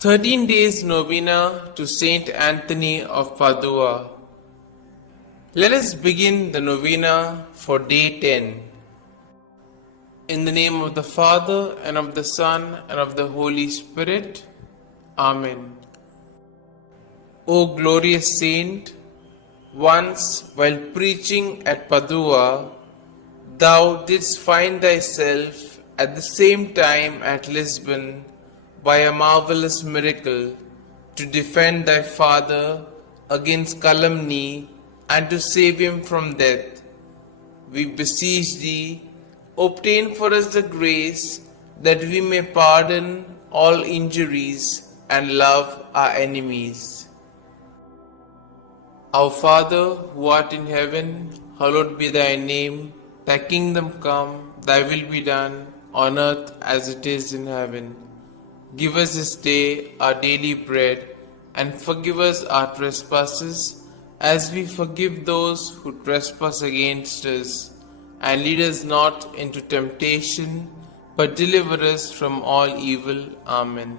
13 days novena to Saint Anthony of Padua. Let us begin the novena for day 10. In the name of the Father, and of the Son, and of the Holy Spirit. Amen. O glorious Saint, once while preaching at Padua, thou didst find thyself at the same time at Lisbon by a marvelous miracle to defend thy father against calumny and to save him from death. We beseech thee, obtain for us the grace that we may pardon all injuries and love our enemies. Our Father, who art in heaven, hallowed be thy name. Thy kingdom come, thy will be done, on earth as it is in heaven. Give us this day our daily bread, and forgive us our trespasses, as we forgive those who trespass against us. And lead us not into temptation, but deliver us from all evil. Amen.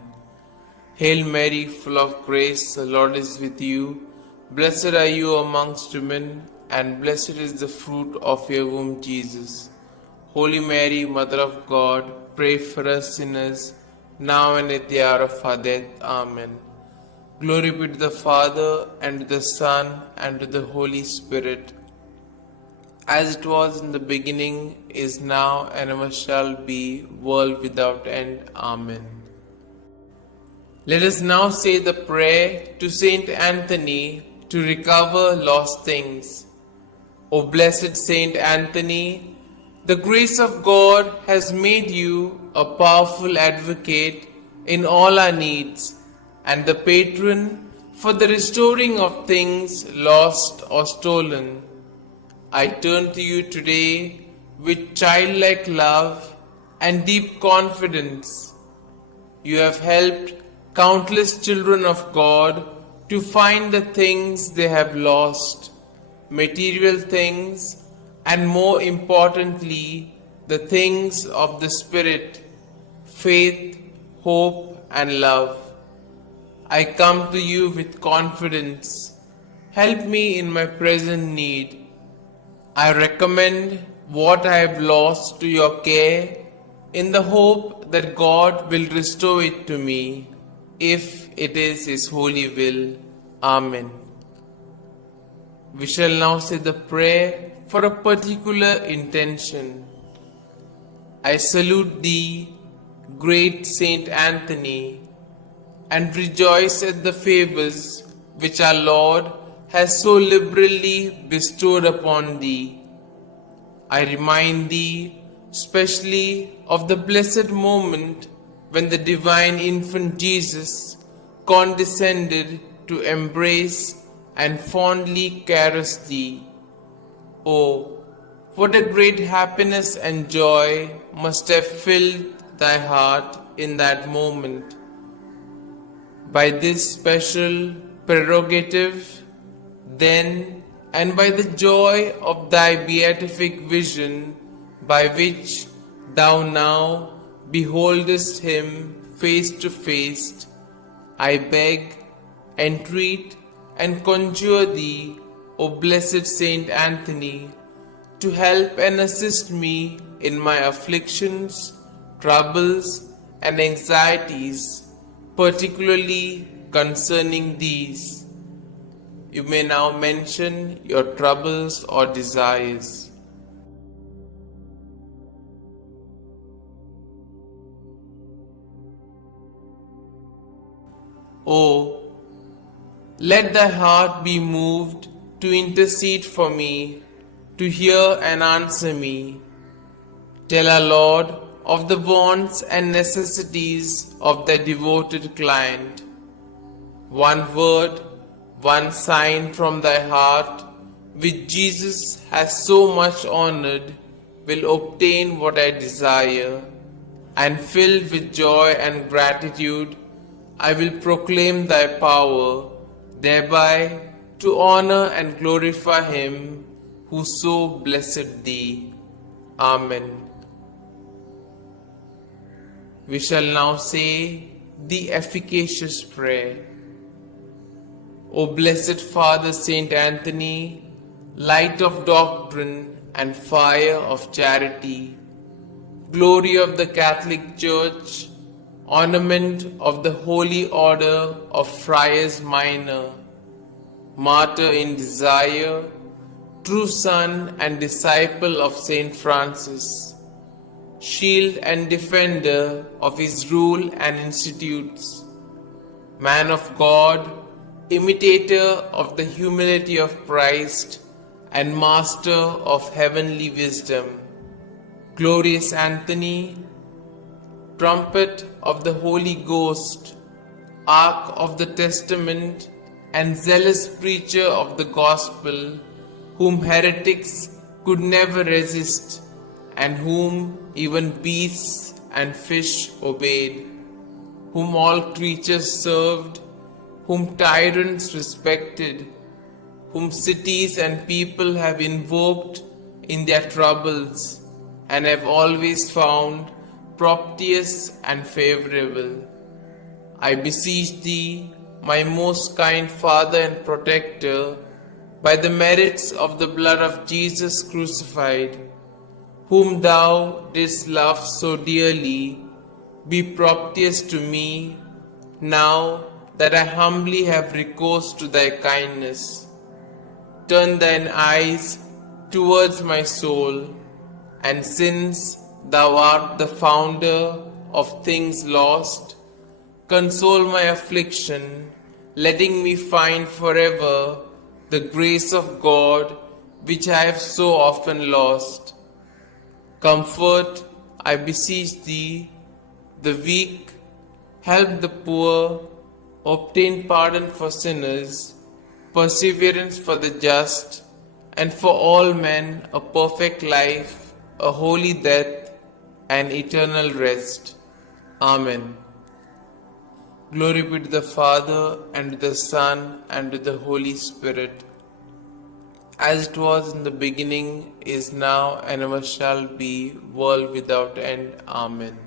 Hail Mary, full of grace, the Lord is with you. Blessed are you amongst women, and blessed is the fruit of your womb, Jesus. Holy Mary, Mother of God, pray for us sinners, now and at the hour of our death. Amen. Glory be to the Father, and to the Son, and to the Holy Spirit, as it was in the beginning, is now, and ever shall be, world without end. Amen. Let us now say the prayer to Saint Anthony to recover lost things. O blessed Saint Anthony, the grace of God has made you a powerful advocate in all our needs, and the patron for the restoring of things lost or stolen. I turn to you today with childlike love and deep confidence. You have helped countless children of God to find the things they have lost, material things, and more importantly, the things of the Spirit, faith, hope, and love. I come to you with confidence. Help me in my present need. I recommend what I have lost to your care in the hope that God will restore it to me, if it is His holy will. Amen. We shall now say the prayer for a particular intention. I salute thee, great Saint Anthony, and rejoice at the favors which our Lord has so liberally bestowed upon thee. I remind thee specially of the blessed moment when the divine infant Jesus condescended to embrace and fondly caress thee. Oh, what a great happiness and joy must have filled thy heart in that moment. By this special prerogative, then, and by the joy of thy beatific vision, by which thou now beholdest him face to face, I beg, entreat, and conjure thee, O blessed Saint Anthony, to help and assist me in my afflictions, troubles, and anxieties, particularly concerning these. You may now mention your troubles or desires. Oh, let thy heart be moved to intercede for me, to hear and answer me. Tell our Lord of the wants and necessities of thy devoted client. One word, one sign from thy heart, which Jesus has so much honored, will obtain what I desire, and filled with joy and gratitude, I will proclaim thy power, thereby to honor and glorify him who so blessed thee. Amen. We shall now say the efficacious prayer. O blessed Father Saint Anthony, light of doctrine and fire of charity, glory of the Catholic Church, ornament of the Holy Order of Friars Minor, martyr in desire, true son and disciple of Saint Francis, shield and defender of his rule and institutes, man of God, imitator of the humility of Christ, and master of heavenly wisdom, glorious Anthony, trumpet of the Holy Ghost, ark of the Testament, and zealous preacher of the gospel, whom heretics could never resist, and whom even beasts and fish obeyed, whom all creatures served, whom tyrants respected, whom cities and people have invoked in their troubles, and have always found propitious and favorable. I beseech thee, my most kind Father and Protector, by the merits of the blood of Jesus crucified, whom thou didst love so dearly, be propitious to me, now that I humbly have recourse to thy kindness. Turn thine eyes towards my soul, and since thou art the founder of things lost, console my affliction, letting me find forever the grace of God which I have so often lost. Comfort, I beseech thee, the weak, help the poor, obtain pardon for sinners, perseverance for the just, and for all men a perfect life, a holy death, and eternal rest. Amen. Glory be to the Father, and to the Son, and to the Holy Spirit, as it was in the beginning, is now, and ever shall be, world without end. Amen.